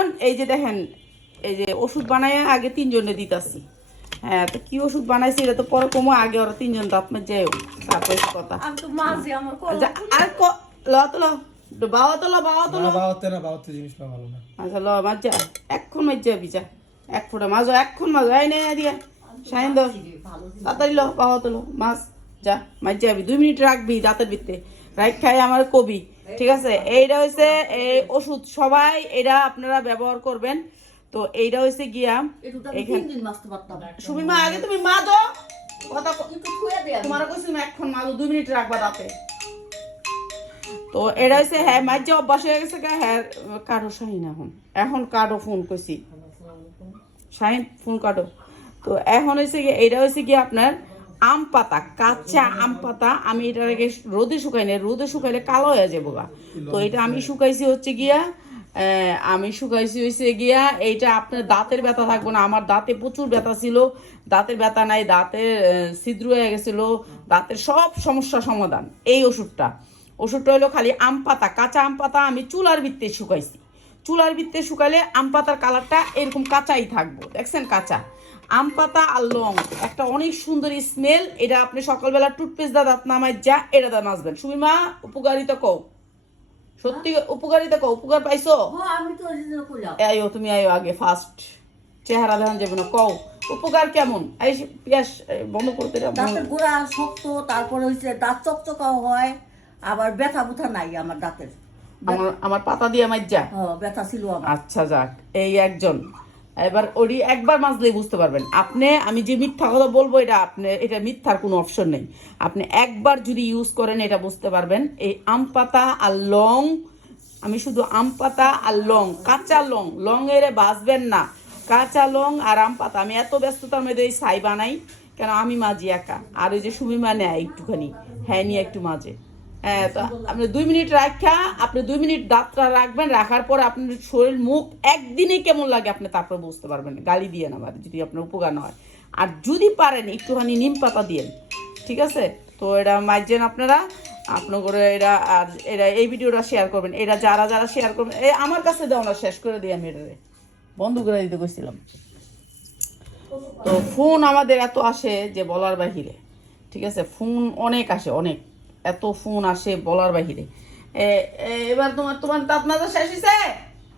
এখন এই যে দেখেন এই যে ওষুধ বানায় আগে তিনজনে দিতাছি। হ্যাঁ তো কি ওষুধ বানাইছি এটা তো পরে কমো আগে ওরা তিনজন যাই তারপরে কথা। তো মাঝে আমার কল আচ্ছা, আর ল তো ল বাবা তো ল বাবা তো ল না বাওয়াতে না বাওয়াতে জিনিস পাওয়া ভালো না। আচ্ছা ল মাজা এক্ষণ মাজা বিচা এক ফোঁটা মাজো মাজো এই নেই দিয়া। সাইন দাও তাড়াতাড়ি লো বাবা তো লো মাছ যা মাছ যাবি দুই মিনিট রাখবি দাঁতের ভিতরে। রাইট খাই আমার কবি। ঠিক আছে? এইটা হচ্ছে এই ওষুধ। সবাই এটা আপনারা ব্যবহার করবেন। তো এইটা হচ্ছে গিয়া সুমি মা আগে তুমি কথা খুঁয়ে দেয় তোমার কইছিলাম এখন মাজো দুই মিনিট রাখবা তো এটা হচ্ছে হ্যাঁ মাঝ যে অভ্যাস হয়ে গেছে হ্যাঁ কারও শাহিন এখন। এখন কারও ফোন কইছি। শাহিন ফোন কাটো। তো এখন হয়েছে কি এটা হয়েছে কি আপনার আম পাতা, কাঁচা আম পাতা আমি এটার আগে রোদে শুকাই না রোদে শুকাইলে কালো হয়ে যাব গা তো এটা আমি শুকাইছি হচ্ছে গিয়া আমি শুকাইছি হয়েছে গিয়া, এইটা আপনার দাঁতের ব্যথা থাকব না, আমার দাঁতে প্রচুর ব্যথা ছিল, দাঁতের ব্যথা নাই, দাঁতের ছিদ্র হয়ে গেছিল, দাঁতের সব সমস্যা সমাধান, এই ওষুধটা। ওষুধটা হলো খালি আম পাতা, কাঁচা আম পাতা আমি চুলার ভিত্তে শুকাইছি। চুলার ভিত্তে শুকালে আম পাতার কালারটা এরকম কাঁচাই থাকব। দেখছেন কাঁচা। আম পাতা আর লং একটা অনেক সুন্দর স্মেল এটা আপনি সকালবেলা টুথপেস্ট দা দাঁত নামায় যা এটা দা নাচবেন। সুমিমা উপকারিতা কও। সত্যি উপকারিতা কও উপকার পাইছো? আইও তুমি আইও আগে ফার্স্ট চেহারা দেখান যাবে না কও। উপকার কেমন? এই পিয়াস বন্ধ করতে দাঁতের গোড়া শক্ত তারপরে হচ্ছে দাঁত চকচকাও হয় আবার ব্যথা বুথা নাই আমার দাঁতের। আমার আমার পাতা দিয়ে আমার যা ব্যথা ছিল আমার। আচ্ছা যাক এই একজন। এবার ওরি একবার মাজলেই বুঝতে পারবেন। আপনি আমি যে মিথ্যা কথা বলব এটা আপনি এটা মিথ্যার কোনো অপশন নেই। আপনি একবার যদি ইউজ করেন এটা বুঝতে পারবেন। এই আম পাতা আর লং আমি শুধু আম পাতা আর লং কাঁচা লং লং এর বাঁচবেন না। কাঁচা লং আর আম পাতা। আমি এত ব্যস্ততার মধ্যে এই ছাই বানাই কেন আমি মাঝি একা? আর ওই যে সুমিমা নেয় একটুখানি হ্যাঁ নিয়ে একটু মাঝে। হ্যাঁ আপনি দুই মিনিট রাখা, আপনি দুই মিনিট দাঁতটা রাখবেন, রাখার পর আপনার শরীর, মুখ একদিনে কেমন লাগে আপনি তারপর বুঝতে পারবেন। গালি দিয়ে না আবার যদি আপনার উপকার হয়। আর যদি পারেন, একটুখানি নিম পাতা দিয়েন, ঠিক আছে? তো এটা মাইজেন আপনারা আপনার করে এরা, আর এরা এই ভিডিওটা শেয়ার করবেন। এরা যারা যারা শেয়ার করবেন এই আমার কাছে দাও না, শেষ করে দিই আমি এটারে বন্ধ করে দিতে গেছিলাম তো ফোন আমাদের এত আসে যে বলার বাহিরে, ঠিক আছে? ফোন অনেক আসে, অনেক। এত ফোন আসে বলার বাহিরে। এবার তোমার তোমার দাঁত মাজা শেষ হয়েছে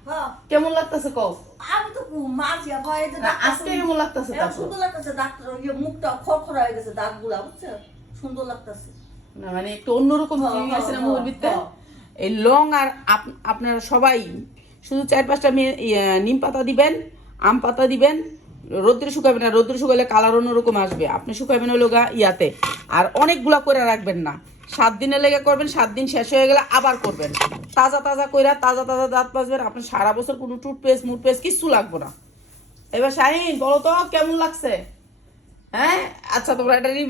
হ্যাঁ কেমন লাগতেছে কও? আমি তো আজকে কেমন লাগতেছে সুন্দর লাগতেছে ইয়ে মুখটা খড়খড়া হয়ে গেছে দাঁতগুলা বুঝছ? সুন্দর লাগতেছে। না মানে একটু অন্যরকম ফিলিং আছে না। এই লং আর আপ- আপনারা সবাই শুধু চার পাঁচটা নিম পাতা দিবেন আম পাতা দিবেন রোদ্রে শুকাবেন না রোদ্রে শুকালে কালার অন্যরকম আসবে। আপনি শুকাবেন হলো গা ইয়াতে। আর অনেকগুলা করে রাখবেন না। সাত দিনের লেগে করবেন, সাত দিন শেষ হয়ে গেলে আবার করবেন। তাজা তাজা কইরা তাজা তাজা দাঁত পাসবেন আপনার সারা বছর কোনো টুথপেস্ট মুটপেস্ট কিছু লাগবে না। এবার শাহিন, বলো তো, কেমন লাগছে? হ্যাঁ? আচ্ছা তোমরা এটা রিভিউ